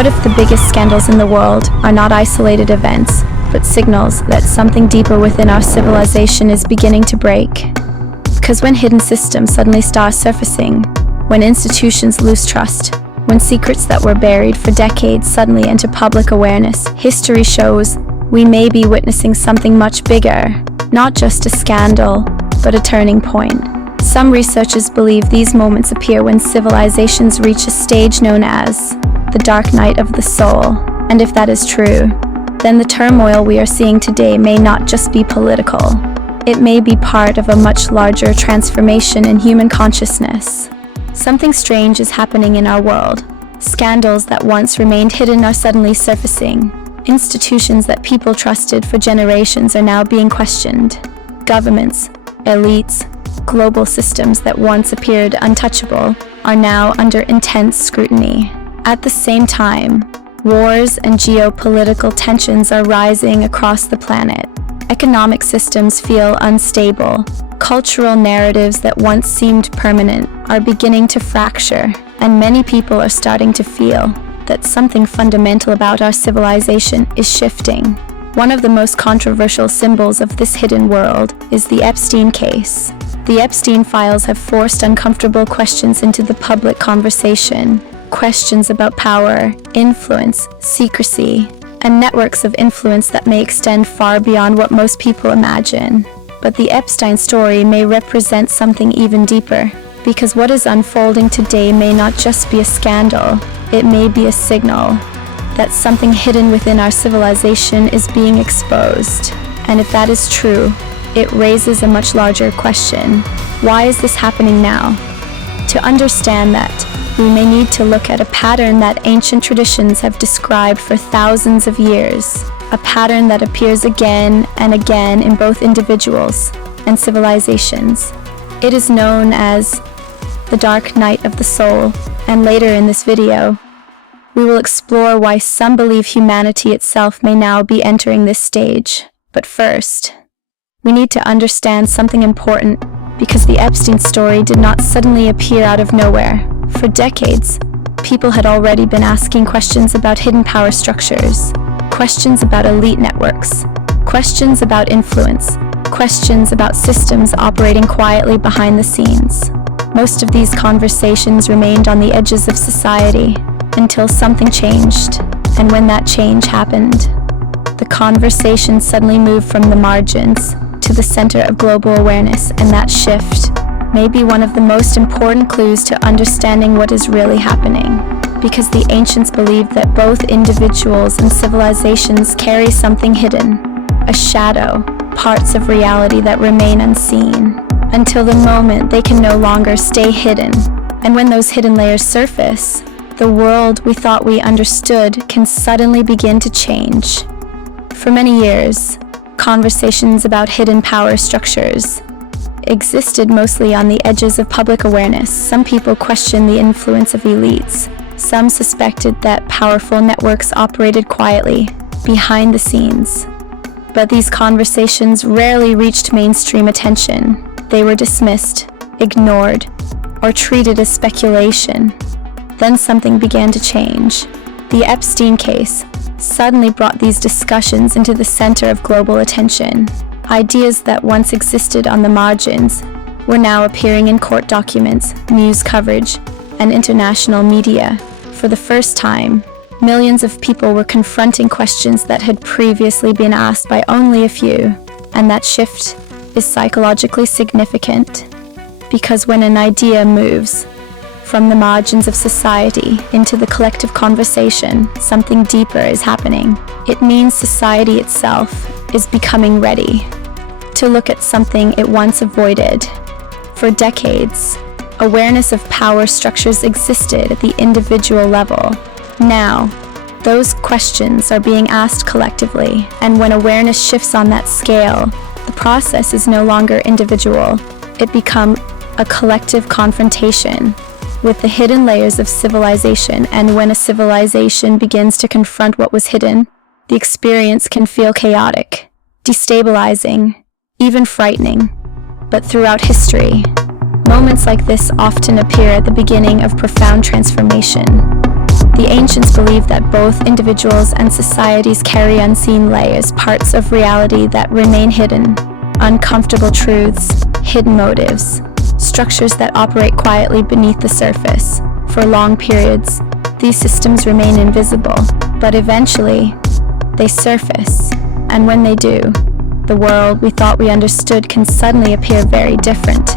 What if the biggest scandals in the world are not isolated events, but signals that something deeper within our civilization is beginning to break? Because when hidden systems suddenly start surfacing, when institutions lose trust, when secrets that were buried for decades suddenly enter public awareness, history shows we may be witnessing something much bigger, not just a scandal, but a turning point. Some researchers believe these moments appear when civilizations reach a stage known as the dark night of the soul. And if that is true, then the turmoil we are seeing today may not just be political. It may be part of a much larger transformation in human consciousness. Something strange is happening in our world. Scandals that once remained hidden are suddenly surfacing. Institutions that people trusted for generations are now being questioned. Governments, elites, global systems that once appeared untouchable are now under intense scrutiny. At the same time, wars and geopolitical tensions are rising across the planet. Economic systems feel unstable. Cultural narratives that once seemed permanent are beginning to fracture, and many people are starting to feel that something fundamental about our civilization is shifting. One of the most controversial symbols of this hidden world is the Epstein case. The Epstein Files have forced uncomfortable questions into the public conversation. Questions about power, influence, secrecy, and networks of influence that may extend far beyond what most people imagine. But the Epstein story may represent something even deeper, because what is unfolding today may not just be a scandal, it may be a signal that something hidden within our civilization is being exposed. And if that is true, it raises a much larger question. Why is this happening now? To understand that, we may need to look at a pattern that ancient traditions have described for thousands of years, a pattern that appears again and again in both individuals and civilizations. It is known as the dark night of the soul, and later in this video, we will explore why some believe humanity itself may now be entering this stage. But first, we need to understand something important, because the Epstein story did not suddenly appear out of nowhere. For decades, people had already been asking questions about hidden power structures, questions about elite networks, questions about influence, questions about systems operating quietly behind the scenes. Most of these conversations remained on the edges of society until something changed, and when that change happened, the conversation suddenly moved from the margins to the center of global awareness, and that shift may be one of the most important clues to understanding what is really happening, because the ancients believed that both individuals and civilizations carry something hidden, a shadow, parts of reality that remain unseen, until the moment they can no longer stay hidden. And when those hidden layers surface, the world we thought we understood can suddenly begin to change. For many years, conversations about hidden power structures existed mostly on the edges of public awareness. Some people questioned the influence of elites. Some suspected that powerful networks operated quietly, behind the scenes. But these conversations rarely reached mainstream attention. They were dismissed, ignored, or treated as speculation. Then something began to change. The Epstein case suddenly brought these discussions into the center of global attention. Ideas that once existed on the margins were now appearing in court documents, news coverage, and international media. For the first time, millions of people were confronting questions that had previously been asked by only a few. And that shift is psychologically significant, because when an idea moves from the margins of society into the collective conversation, something deeper is happening. It means society itself is becoming ready to look at something it once avoided. For decades, awareness of power structures existed at the individual level. Now, those questions are being asked collectively, and when awareness shifts on that scale, the process is no longer individual. It becomes a collective confrontation with the hidden layers of civilization, and when a civilization begins to confront what was hidden, the experience can feel chaotic, destabilizing, even frightening. But throughout history, moments like this often appear at the beginning of profound transformation. The ancients believed that both individuals and societies carry unseen layers, parts of reality that remain hidden, uncomfortable truths, hidden motives, structures that operate quietly beneath the surface. For long periods, these systems remain invisible, but eventually, they surface, and when they do, the world we thought we understood can suddenly appear very different.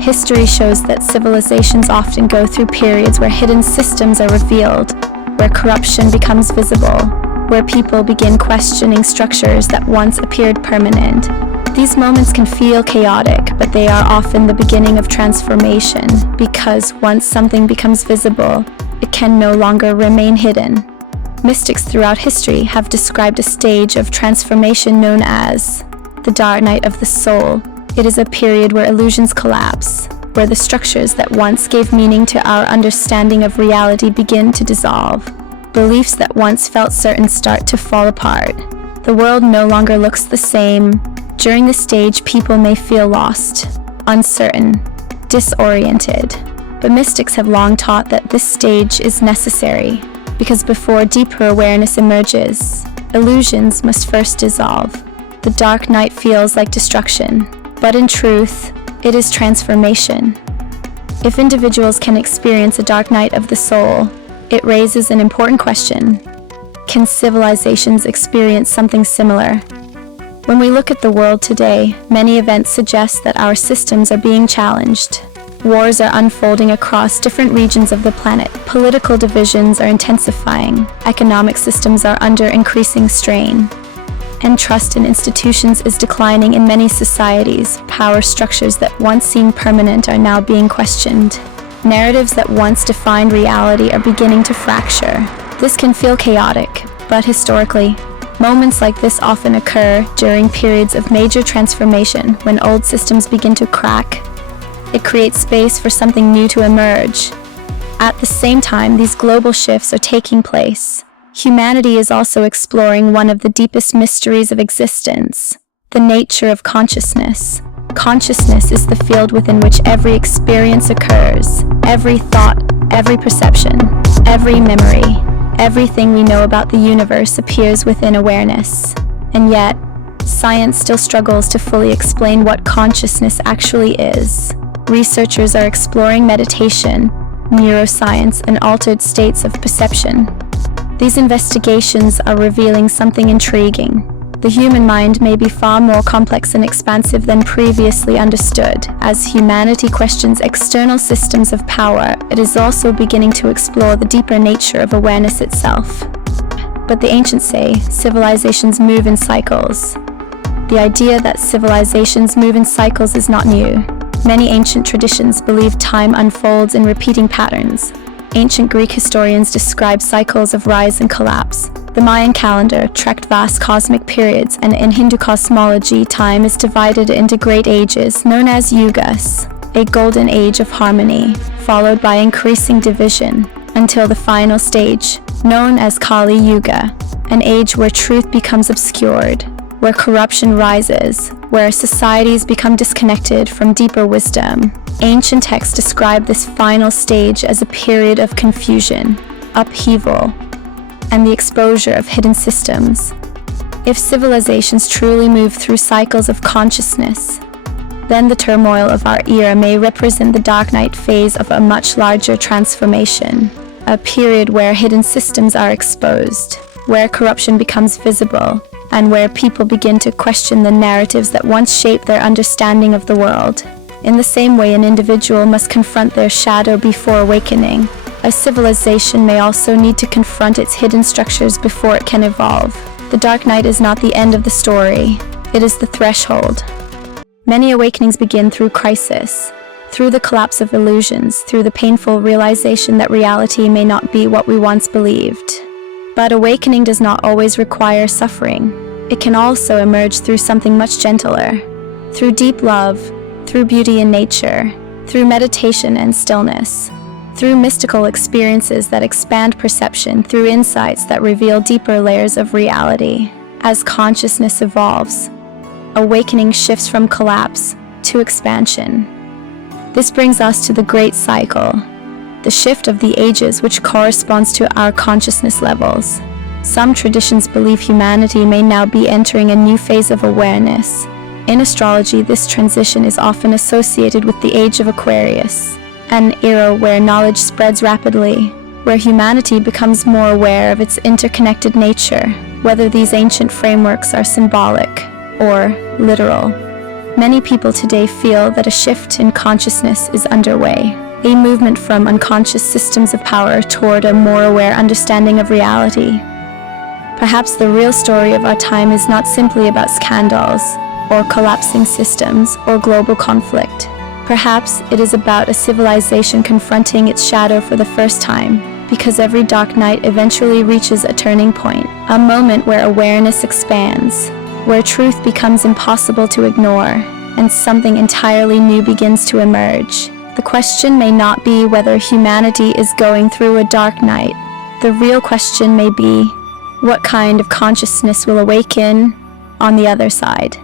History shows that civilizations often go through periods where hidden systems are revealed, where corruption becomes visible, where people begin questioning structures that once appeared permanent. These moments can feel chaotic, but they are often the beginning of transformation, because once something becomes visible, it can no longer remain hidden. Mystics throughout history have described a stage of transformation known as the dark night of the soul. It is a period where illusions collapse, where the structures that once gave meaning to our understanding of reality begin to dissolve. Beliefs that once felt certain start to fall apart. The world no longer looks the same. During this stage, people may feel lost, uncertain, disoriented. But mystics have long taught that this stage is necessary, because before deeper awareness emerges, illusions must first dissolve. The dark night feels like destruction, but in truth, it is transformation. If individuals can experience a dark night of the soul, it raises an important question. Can civilizations experience something similar? When we look at the world today, many events suggest that our systems are being challenged. Wars are unfolding across different regions of the planet. Political divisions are intensifying. Economic systems are under increasing strain. And trust in institutions is declining in many societies. Power structures that once seemed permanent are now being questioned. Narratives that once defined reality are beginning to fracture. This can feel chaotic, but historically, moments like this often occur during periods of major transformation when old systems begin to crack. It creates space for something new to emerge. At the same time these global shifts are taking place, humanity is also exploring one of the deepest mysteries of existence, the nature of consciousness. Consciousness is the field within which every experience occurs, every thought, every perception, every memory, everything we know about the universe appears within awareness. And yet, science still struggles to fully explain what consciousness actually is. Researchers are exploring meditation, neuroscience, and altered states of perception. These investigations are revealing something intriguing. The human mind may be far more complex and expansive than previously understood. As humanity questions external systems of power, it is also beginning to explore the deeper nature of awareness itself. But the ancients say civilizations move in cycles. The idea that civilizations move in cycles is not new. Many ancient traditions believe time unfolds in repeating patterns. Ancient Greek historians describe cycles of rise and collapse. The Mayan calendar tracked vast cosmic periods, and in Hindu cosmology, time is divided into great ages known as yugas, a golden age of harmony, followed by increasing division, until the final stage, known as Kali Yuga, an age where truth becomes obscured, where corruption rises, where societies become disconnected from deeper wisdom. Ancient texts describe this final stage as a period of confusion, upheaval, and the exposure of hidden systems. If civilizations truly move through cycles of consciousness, then the turmoil of our era may represent the dark night phase of a much larger transformation, a period where hidden systems are exposed, where corruption becomes visible, and where people begin to question the narratives that once shaped their understanding of the world. In the same way an individual must confront their shadow before awakening, a civilization may also need to confront its hidden structures before it can evolve. The dark night is not the end of the story, it is the threshold. Many awakenings begin through crisis, through the collapse of illusions, through the painful realization that reality may not be what we once believed. But awakening does not always require suffering. It can also emerge through something much gentler, through deep love, through beauty in nature, through meditation and stillness, through mystical experiences that expand perception, through insights that reveal deeper layers of reality. As consciousness evolves, awakening shifts from collapse to expansion. This brings us to the great cycle, the shift of the ages which corresponds to our consciousness levels. Some traditions believe humanity may now be entering a new phase of awareness. In astrology, this transition is often associated with the age of Aquarius, an era where knowledge spreads rapidly, where humanity becomes more aware of its interconnected nature, whether these ancient frameworks are symbolic or literal. Many people today feel that a shift in consciousness is underway, a movement from unconscious systems of power toward a more aware understanding of reality. Perhaps the real story of our time is not simply about scandals, or collapsing systems, or global conflict. Perhaps it is about a civilization confronting its shadow for the first time, because every dark night eventually reaches a turning point, a moment where awareness expands, where truth becomes impossible to ignore, and something entirely new begins to emerge. The question may not be whether humanity is going through a dark night. The real question may be, what kind of consciousness will awaken on the other side?